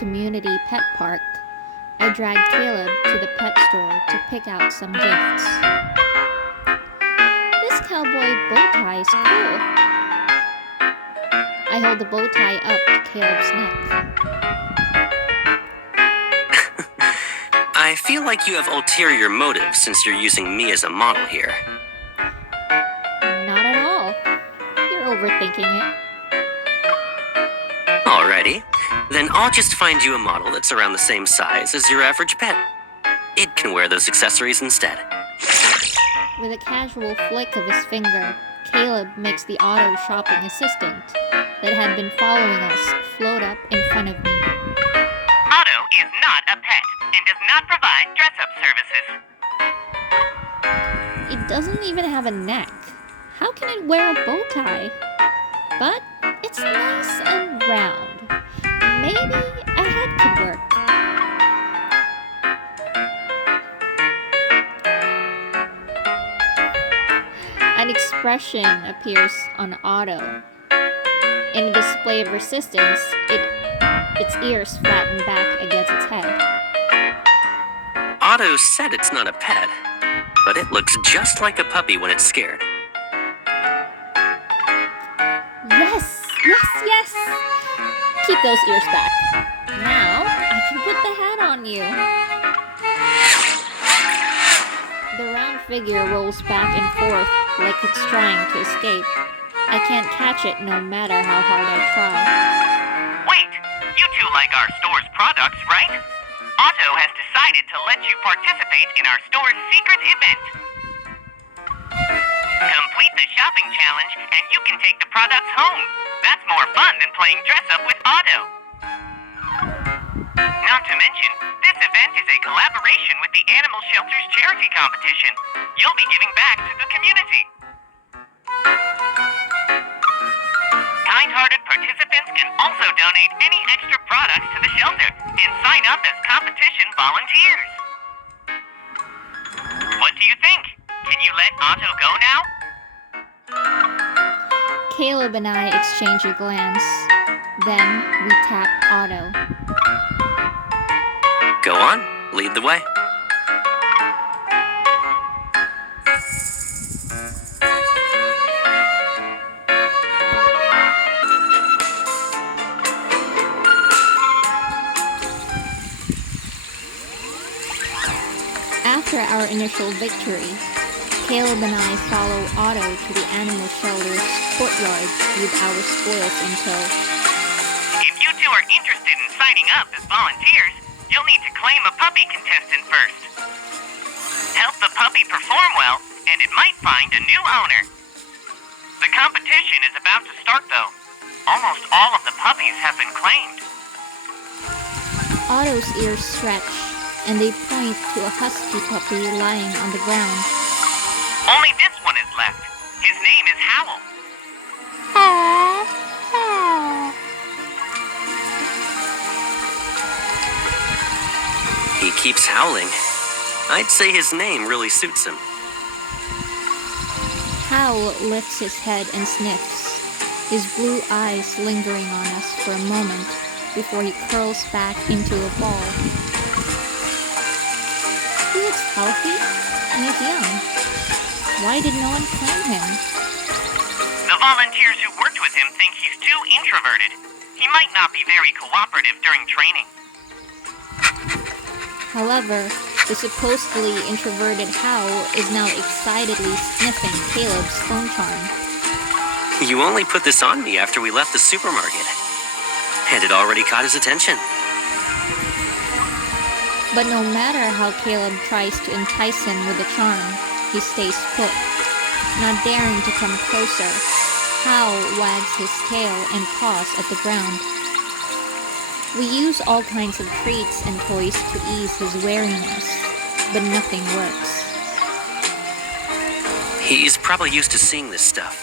community pet park, I dragged Caleb to the pet store to pick out some gifts. This cowboy bow tie is cool. I hold the bow tie up to Caleb's neck. I feel like you have ulterior motives since you're using me as a model here. Not at all. You're overthinking it. Alrighty, then I'll just find you a model that's around the same size as your average pet. It can wear those accessories instead. With a casual flick of his finger, Caleb makes the auto shopping assistant that had been following us float up in front of me. Otto is not a pet and does not provide dress-up services. It doesn't even have a neck. How can it wear a bow tie? But it's nice and round. Maybe a head could work. An expression appears on Otto. In a display of resistance, its ears flatten back against its head. Otto said it's not a pet, but it looks just like a puppy when it's scared. Yes! Keep those ears back. Now, I can put the hat on you. The round figure rolls back and forth like it's trying to escape. I can't catch it no matter how hard I try. Wait, you two like our store's products, right? Otto has decided to let you participate in our store's secret event. Complete the shopping challenge and you can take the products home. That's more fun than playing dress-up with Otto. Not to mention, this event is a collaboration with the Animal Shelter's charity competition. You'll be giving back to the community. Kind-hearted participants can also donate any extra products to the shelter and sign up as competition volunteers. What do you think? Can you let Otto go now? Caleb and I exchange a glance. Then we tap Otto. Go on, lead the way. After our initial victory, Caleb and I follow Otto to the animal shelter's courtyard with our spoils in tow. If you two are interested in signing up as volunteers, you'll need to claim a puppy contestant first. Help the puppy perform well, and it might find a new owner. The competition is about to start, though. Almost all of the puppies have been claimed. Otto's ears stretch, and they point to a husky puppy lying on the ground. Only this one is left. His name is Howl. He keeps howling. I'd say his name really suits him. Howl lifts his head and sniffs, his blue eyes lingering on us for a moment before he curls back into a ball. He looks healthy and is young. Why did no one claim him? The volunteers who worked with him think he's too introverted. He might not be very cooperative during training. However, the supposedly introverted Howl is now excitedly sniffing Caleb's phone charm. You only put this on me after we left the supermarket. And it already caught his attention. But no matter how Caleb tries to entice him with the charm, he stays put. Not daring to come closer, Howl wags his tail and paws at the ground. We use all kinds of treats and toys to ease his wariness, but nothing works. He's probably used to seeing this stuff.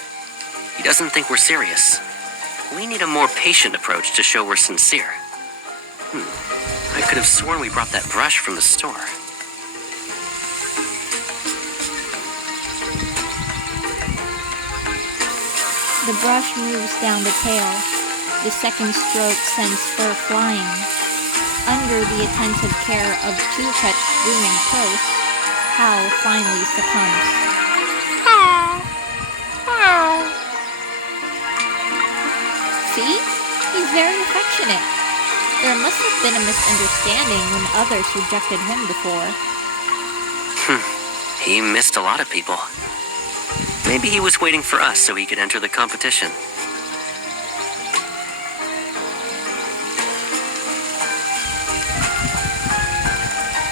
He doesn't think we're serious. We need a more patient approach to show we're sincere. I could have sworn we brought that brush from the store. The brush moves down the tail. The second stroke sends fur flying. Under the attentive care of two pet grooming pros, Hal finally succumbs. See? He's very affectionate. There must have been a misunderstanding when others rejected him before. He missed a lot of people. Maybe he was waiting for us so he could enter the competition.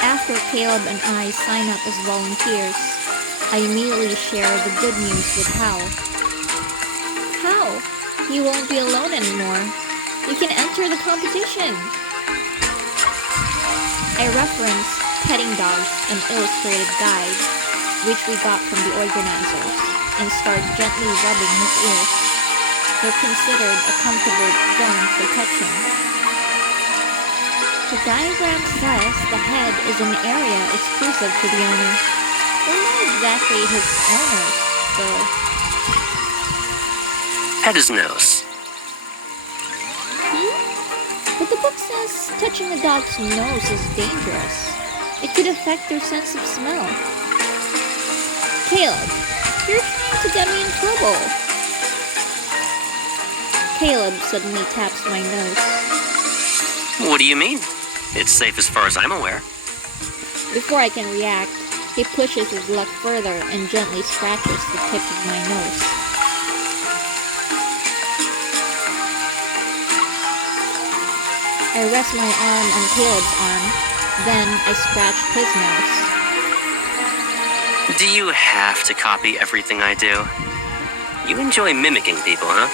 After Caleb and I sign up as volunteers, I immediately share the good news with Hal. Hal, you won't be alone anymore. You can enter the competition. I reference Petting Dogs, an illustrated guide, which we got from the organizers, and start gently rubbing his ears. They're considered a comfortable zone for touching. The diagram says the head is an area exclusive to the owner. We're not exactly his owners, though. Pet his nose. But the book says touching a dog's nose is dangerous. It could affect their sense of smell. Caleb, you're trying to get me in trouble. Caleb suddenly taps my nose. What do you mean? It's safe as far as I'm aware. Before I can react, he pushes his luck further and gently scratches the tip of my nose. I rest my arm on Caleb's arm, then I scratch his nose. Do you have to copy everything I do? You enjoy mimicking people, huh?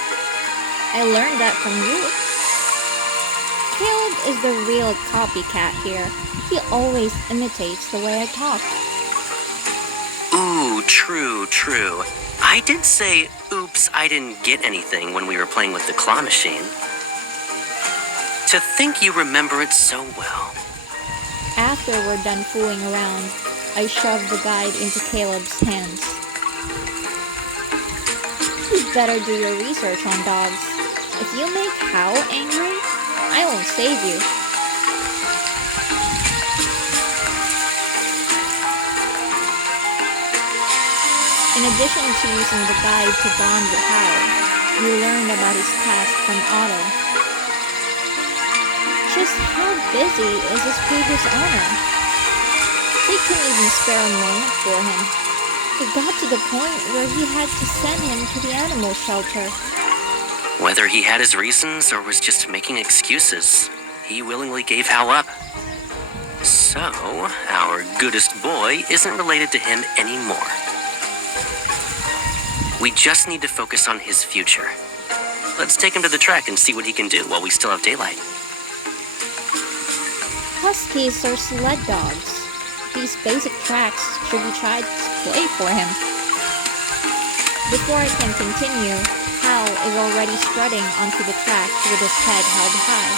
I learned that from you. Caleb is the real copycat here. He always imitates the way I talk. Ooh, true. I did say, oops, I didn't get anything when we were playing with the claw machine. To think you remember it so well. After we're done fooling around, I shove the guide into Caleb's hands. You'd better do your research on dogs. If you make Hal angry, I won't save you. In addition to using the guide to bond with Hal, we learned about his past from Otto. Just how busy is his previous owner? They couldn't even spare a moment for him. It got to the point where he had to send him to the animal shelter. Whether he had his reasons or was just making excuses, he willingly gave Hal up. So, our goodest boy isn't related to him anymore. We just need to focus on his future. Let's take him to the track and see what he can do while we still have daylight. Huskies are sled dogs. These basic tracks should be tried to play for him. Before I can continue, Hal is already strutting onto the track with his head held high.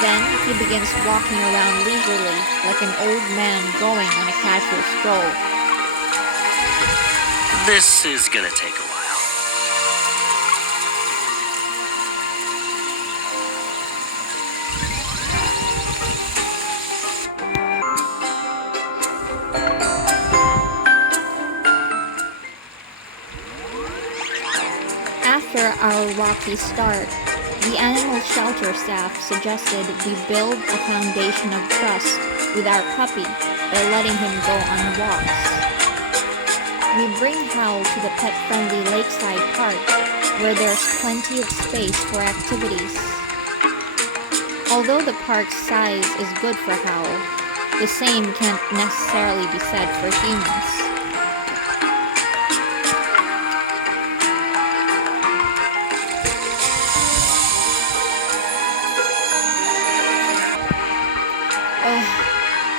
Then he begins walking around leisurely like an old man going on a casual stroll. This is gonna take a while. After our rocky start, the animal shelter staff suggested we build a foundation of trust with our puppy by letting him go on walks. We bring Hal to the pet-friendly lakeside park, where there's plenty of space for activities. Although the park's size is good for Hal, the same can't necessarily be said for humans.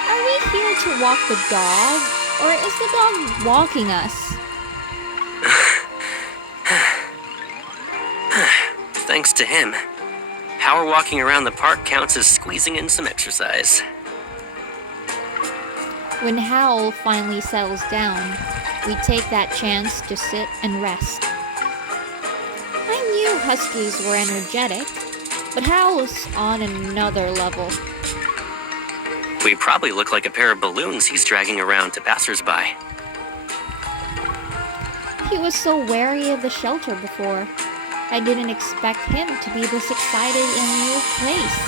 Are we here to walk the dog, or is the dog walking us? Thanks to him, Hal walking around the park counts as squeezing in some exercise. When Hal finally settles down, we take that chance to sit and rest. I knew huskies were energetic. But Howl's on another level. We probably look like a pair of balloons he's dragging around to passersby. He was so wary of the shelter before. I didn't expect him to be this excited in a new place.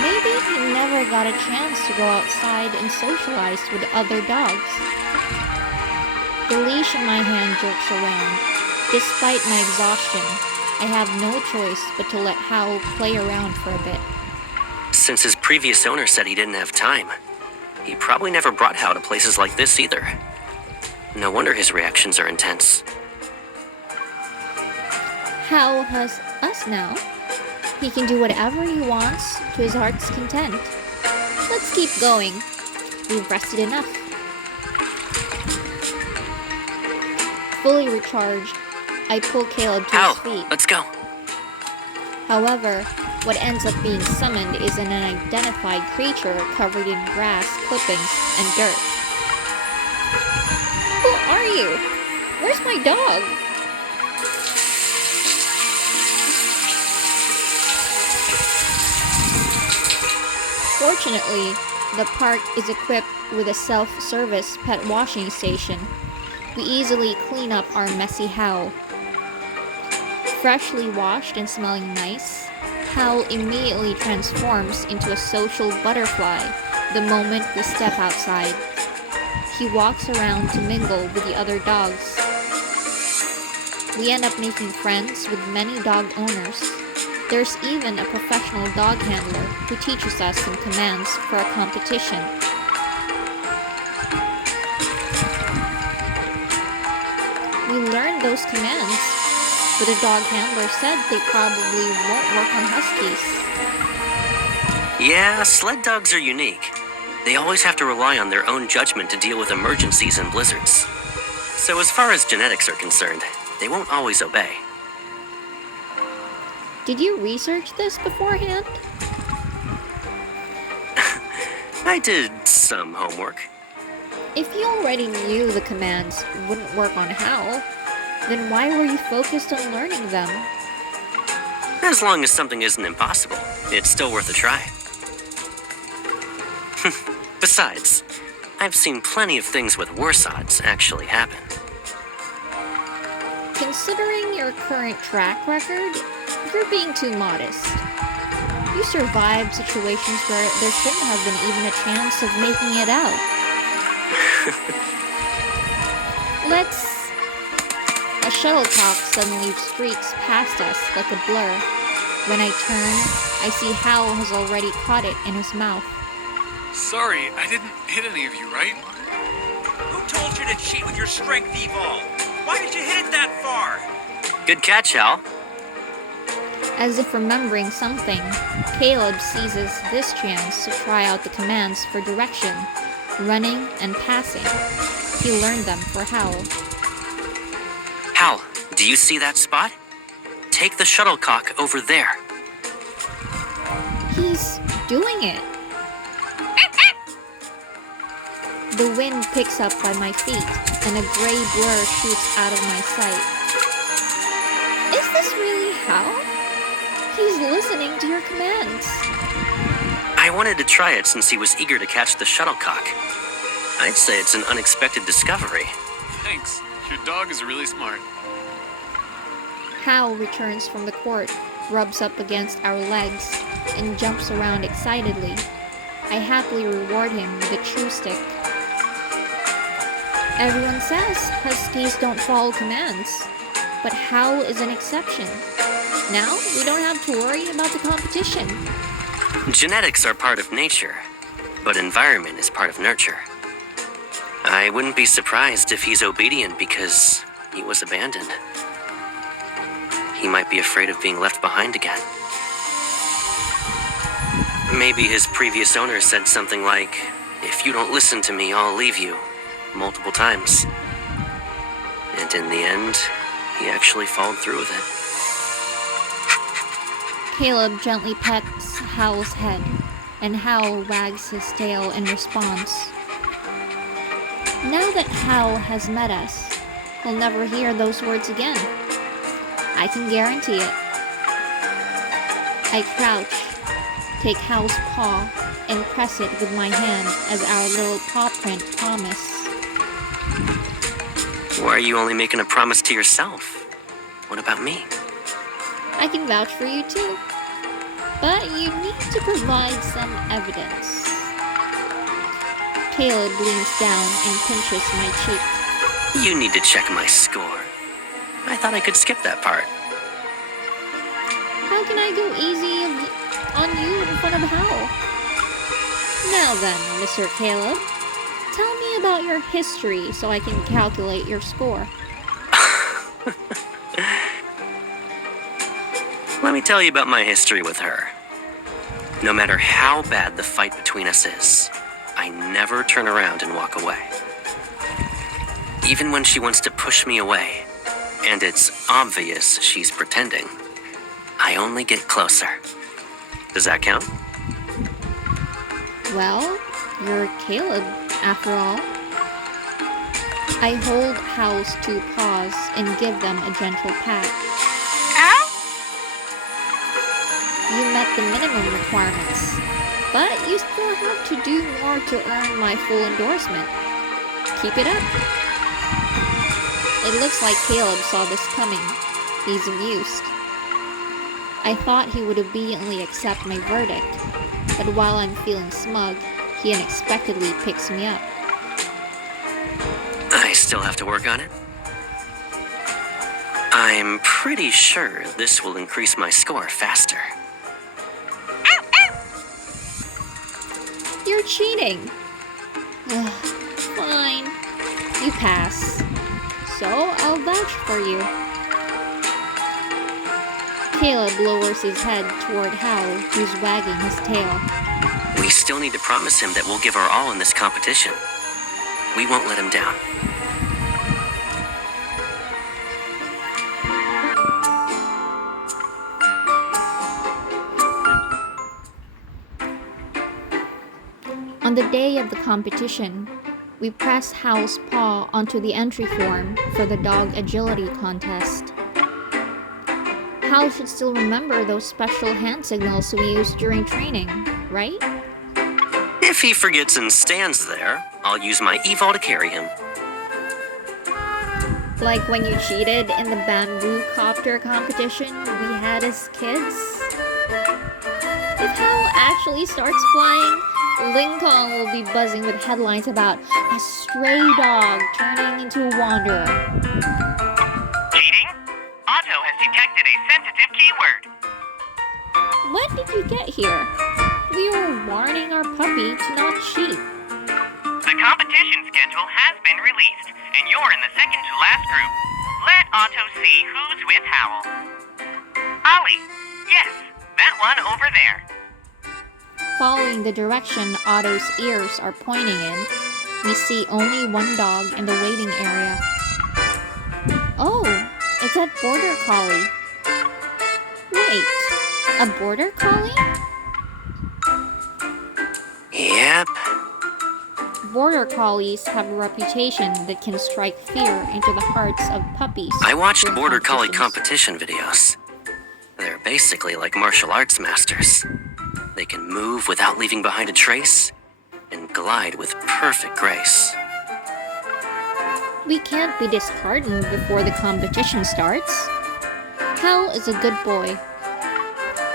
Maybe he never got a chance to go outside and socialize with other dogs. The leash in my hand jerks around. Despite my exhaustion, I have no choice but to let Howl play around for a bit. Since his previous owner said he didn't have time, he probably never brought Hal to places like this either. No wonder his reactions are intense. Howl has us now. He can do whatever he wants to his heart's content. Let's keep going. We've rested enough. Fully recharged, I pull Caleb to Hal, his feet. let's go. However, what ends up being summoned is an unidentified creature covered in grass, clippings, and dirt. Who are you? Where's my dog? Fortunately, the park is equipped with a self-service pet washing station. We easily clean up our messy Howl. Freshly washed and smelling nice, Howl immediately transforms into a social butterfly the moment we step outside. He walks around to mingle with the other dogs. We end up making friends with many dog owners. There's even a professional dog handler who teaches us some commands for a competition. We learned those commands, but the dog handler said they probably won't work on huskies. Yeah, sled dogs are unique. They always have to rely on their own judgment to deal with emergencies and blizzards. So as far as genetics are concerned, they won't always obey. Did you research this beforehand? I did some homework. If you already knew the commands wouldn't work on Howl, then why were you focused on learning them? As long as something isn't impossible, it's still worth a try. Besides, I've seen plenty of things with worse odds actually happen. Considering your current track record, you're being too modest. You survived situations where there shouldn't have been even a chance of making it out. A shuttlecock suddenly streaks past us like a blur. When I turn, I see Howl has already caught it in his mouth. Sorry, I didn't hit any of you, right? Who told you to cheat with your strength evolve? Why did you hit it that far? Good catch, Hal. As if remembering something, Caleb seizes this chance to try out the commands for direction, running, and passing. He learned them for Howl. Hal, do you see that spot? Take the shuttlecock over there. He's doing it. The wind picks up by my feet, and a gray blur shoots out of my sight. Is this really Howl? He's listening to your commands. I wanted to try it since he was eager to catch the shuttlecock. I'd say it's an unexpected discovery. Thanks. Your dog is really smart. Howl returns from the court, rubs up against our legs, and jumps around excitedly. I happily reward him with a chew stick. Everyone says huskies don't follow commands, but Howl is an exception. Now we don't have to worry about the competition. Genetics are part of nature, but environment is part of nurture. I wouldn't be surprised if he's obedient because he was abandoned. He might be afraid of being left behind again. Maybe his previous owner said something like, "If you don't listen to me, I'll leave you," multiple times. And in the end, he actually followed through with it. Caleb gently pets Howl's head, and Howl wags his tail in response. Now that Howl has met us, he'll never hear those words again. I can guarantee it. I crouch, take Hal's paw, and press it with my hand as our little paw print promise. Why are you only making a promise to yourself? What about me? I can vouch for you too. But you need to provide some evidence. Caleb leans down and pinches my cheek. You need to check my score. I thought I could skip that part. How can I go easy on you in front of Hal? Now then, Mr. Caleb, tell me about your history so I can calculate your score. Let me tell you about my history with her. No matter how bad the fight between us is, I never turn around and walk away. Even when she wants to push me away, and it's obvious she's pretending, I only get closer. Does that count? Well, you're Caleb, after all. I hold Hal's two paws and give them a gentle pat. Ow? You met the minimum requirements, but you still have to do more to earn my full endorsement. Keep it up. It looks like Caleb saw this coming. He's amused. I thought he would obediently accept my verdict, but while I'm feeling smug, he unexpectedly picks me up. I still have to work on it. I'm pretty sure this will increase my score faster. You're cheating. Ugh, fine. You pass. So I'll vouch for you. Caleb lowers his head toward Hal, who's wagging his tail. We still need to promise him that we'll give our all in this competition. We won't let him down. On the day of the competition, we press Hal's paw onto the entry form for the dog agility contest. Hal should still remember those special hand signals we used during training, right? If he forgets and stands there, I'll use my Evol to carry him. Like when you cheated in the bamboo copter competition we had as kids? If Hal actually starts flying, Lincoln will be buzzing with headlines about a stray dog turning into a wanderer. Cheating? Otto has detected a sensitive keyword. When did you get here? We were warning our puppy to not cheat. The competition schedule has been released, and you're in the second to last group. Let Otto see who's with Howl. Ollie, yes, that one over there. Following the direction Otto's ears are pointing in, we see only one dog in the waiting area. Oh, it's that border collie. Wait, a border collie? Yep. Border collies have a reputation that can strike fear into the hearts of puppies. I watched during Border Collie competitions. competition videos. They're basically like martial arts masters. They can move without leaving behind a trace and glide with perfect grace. We can't be disheartened before the competition starts. Hal is a good boy.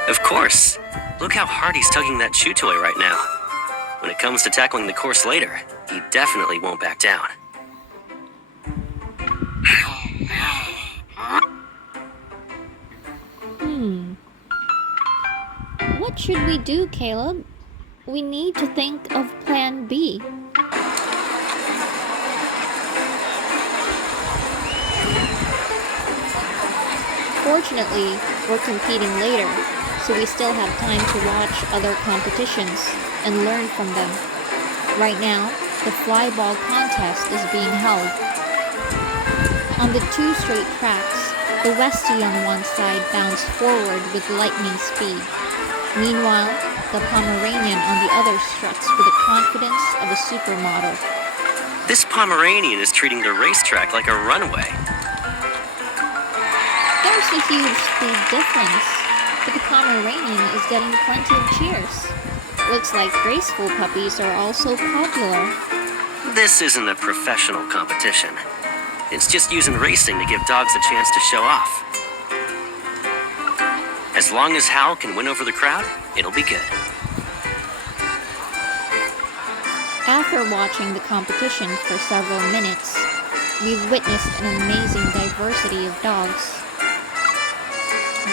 Of course. Look how hard he's tugging that chew toy right now. When it comes to tackling the course later, he definitely won't back down. What should we do, Caleb? We need to think of Plan B. Fortunately, we're competing later, so we still have time to watch other competitions and learn from them. Right now, the flyball contest is being held. On the two straight tracks, the Westie on one side bounds forward with lightning speed. Meanwhile, the Pomeranian on the other struts with the confidence of a supermodel. This Pomeranian is treating the racetrack like a runway. There's a huge speed difference. but the Pomeranian is getting plenty of cheers. Looks like graceful puppies are also popular. This isn't a professional competition. It's just using racing to give dogs a chance to show off. As long as Hal can win over the crowd, it'll be good. After watching the competition for several minutes, we've witnessed an amazing diversity of dogs.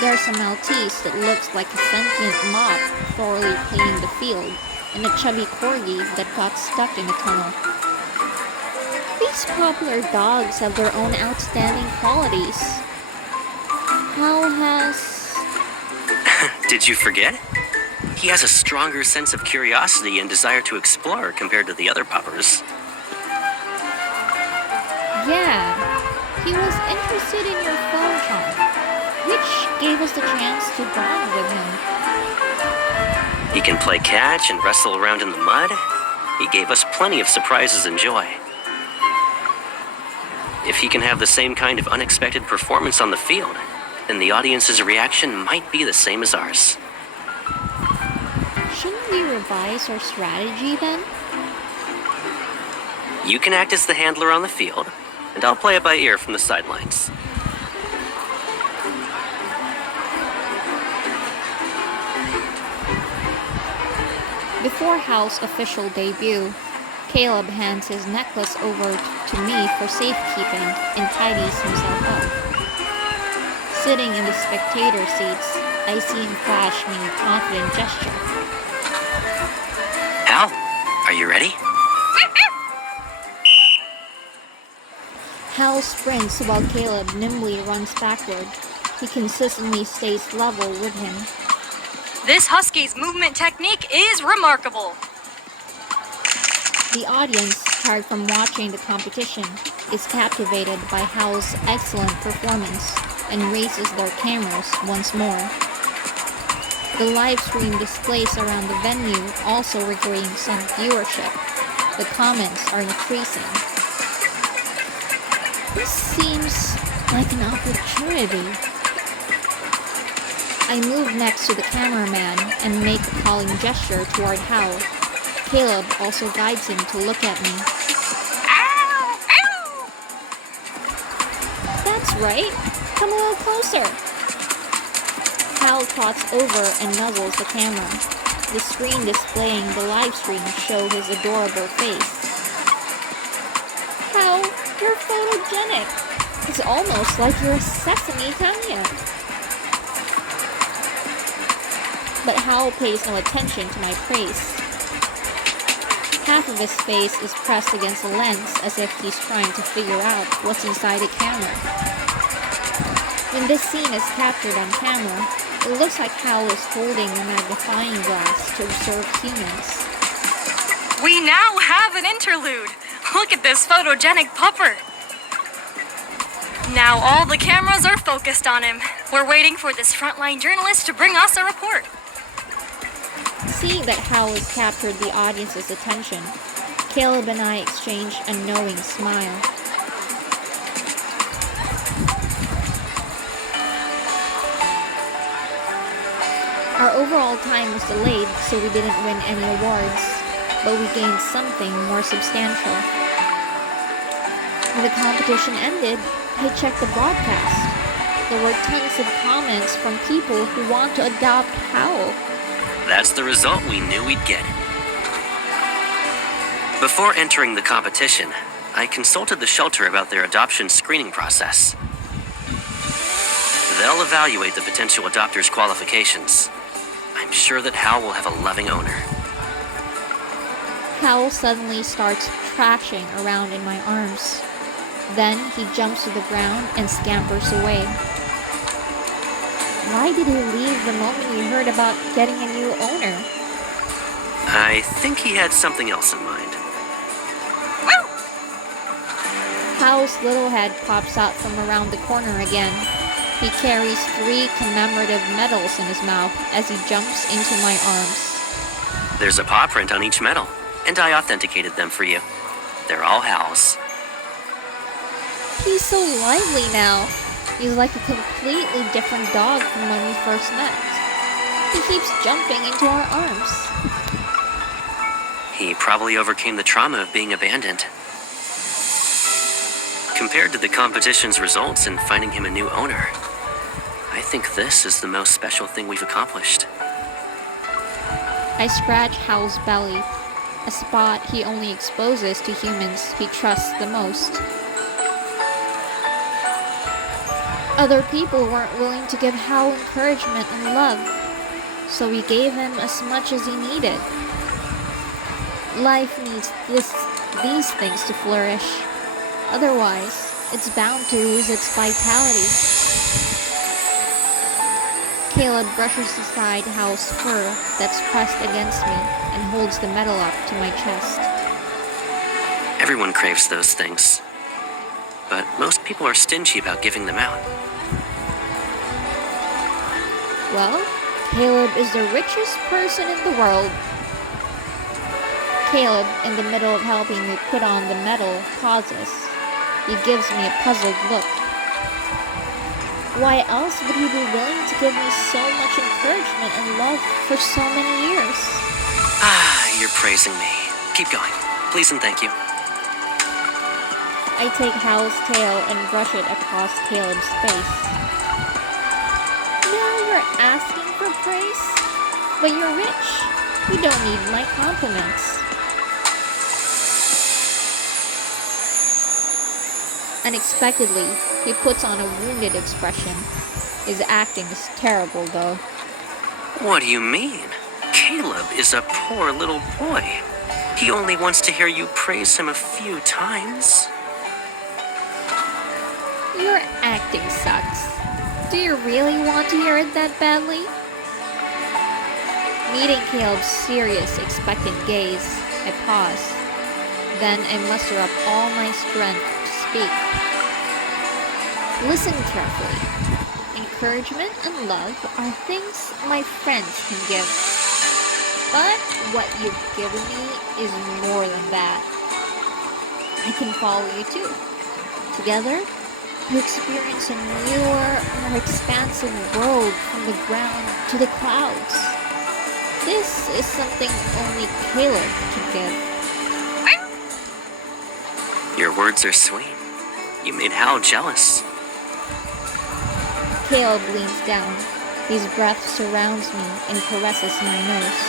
There's a Maltese that looks like a sentient mop thoroughly cleaning the field, and a chubby corgi that got stuck in a tunnel. These popular dogs have their own outstanding qualities. Hal has... Did you forget? He has a stronger sense of curiosity and desire to explore compared to the other puppers. Yeah, he was interested in your phone charm, which gave us the chance to bond with him. He can play catch and wrestle around in the mud. He gave us plenty of surprises and joy. If he can have the same kind of unexpected performance on the field, then the audience's reaction might be the same as ours. Shouldn't we revise our strategy then? You can act as the handler on the field, and I'll play it by ear from the sidelines. Before Hal's official debut, Caleb hands his necklace over to me for safekeeping and tidies himself up. Sitting in the spectator seats, I see him flash me a confident gesture. Hal, are you ready? Hal sprints while Caleb nimbly runs backward. He consistently stays level with him. This husky's movement technique is remarkable. The audience, tired from watching the competition, is captivated by Hal's excellent performance and raises their cameras once more. The live stream displays around the venue also regain some viewership. The comments are increasing. This seems like an opportunity. I move next to the cameraman and make a calling gesture toward Hal. Caleb also guides him to look at me. Ow! Ow! That's right. Come a little closer. Hal trots over and nuzzles the camera. The screen displaying the live stream shows his adorable face. Hal, you're photogenic. It's almost like you're a Sesame Tanya. But Hal pays no attention to my praise. Half of his face is pressed against the lens as if he's trying to figure out what's inside the camera. When this scene is captured on camera, it looks like Hal is holding a magnifying glass to observe humans. We now have an interlude. Look at this photogenic pupper. Now all the cameras are focused on him. We're waiting for this frontline journalist to bring us a report. Seeing that Hal has captured the audience's attention, Caleb and I exchange a knowing smile. Our overall time was delayed, so we didn't win any awards, but we gained something more substantial. When the competition ended, I checked the broadcast. There were tons of comments from people who want to adopt Hal. That's the result we knew we'd get. Before entering the competition, I consulted the shelter about their adoption screening process. They'll evaluate the potential adopter's qualifications. I'm sure that Hal will have a loving owner. Hal suddenly starts thrashing around in my arms. Then he jumps to the ground and scampers away. Why did he leave the moment he heard about getting a new owner? I think he had something else in mind. Hal's little head pops out from around the corner again. He carries 3 commemorative medals in his mouth as he jumps into my arms. There's a paw print on each medal, and I authenticated them for you. They're all Hal's. He's so lively now. He's like a completely different dog from when we first met. He keeps jumping into our arms. He probably overcame the trauma of being abandoned. Compared to the competition's results in finding him a new owner, I think this is the most special thing we've accomplished. I scratch Hal's belly, a spot he only exposes to humans he trusts the most. Other people weren't willing to give Hal encouragement and love, so we gave him as much as he needed. Life needs these things to flourish. Otherwise, it's bound to lose its vitality. Caleb brushes aside Hal's fur that's pressed against me and holds the medal up to my chest. Everyone craves those things, but most people are stingy about giving them out. Well, Caleb is the richest person in the world. Caleb, in the middle of helping me put on the medal, pauses. He gives me a puzzled look. Why else would he be willing to give me so much encouragement and love for so many years? Ah, you're praising me. Keep going. Please and thank you. I take Hal's tail and brush it across Caleb's face. Now you're asking for praise? But you're rich. You don't need my compliments. Unexpectedly, he puts on a wounded expression. His acting is terrible, though. What do you mean? Caleb is a poor little boy. He only wants to hear you praise him a few times. Your acting sucks. Do you really want to hear it that badly? Meeting Caleb's serious, expectant gaze, I pause. Then I muster up all my strength to speak. Listen carefully. Encouragement and love are things my friends can give. But what you've given me is more than that. I can follow you too. Together, you experience a newer, more expansive world from the ground to the clouds. This is something only Caleb can give. Your words are sweet. You made Hal jealous. Caleb leans down. His breath surrounds me and caresses my nose.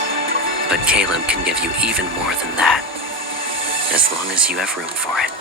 But Caleb can give you even more than that, as long as you have room for it.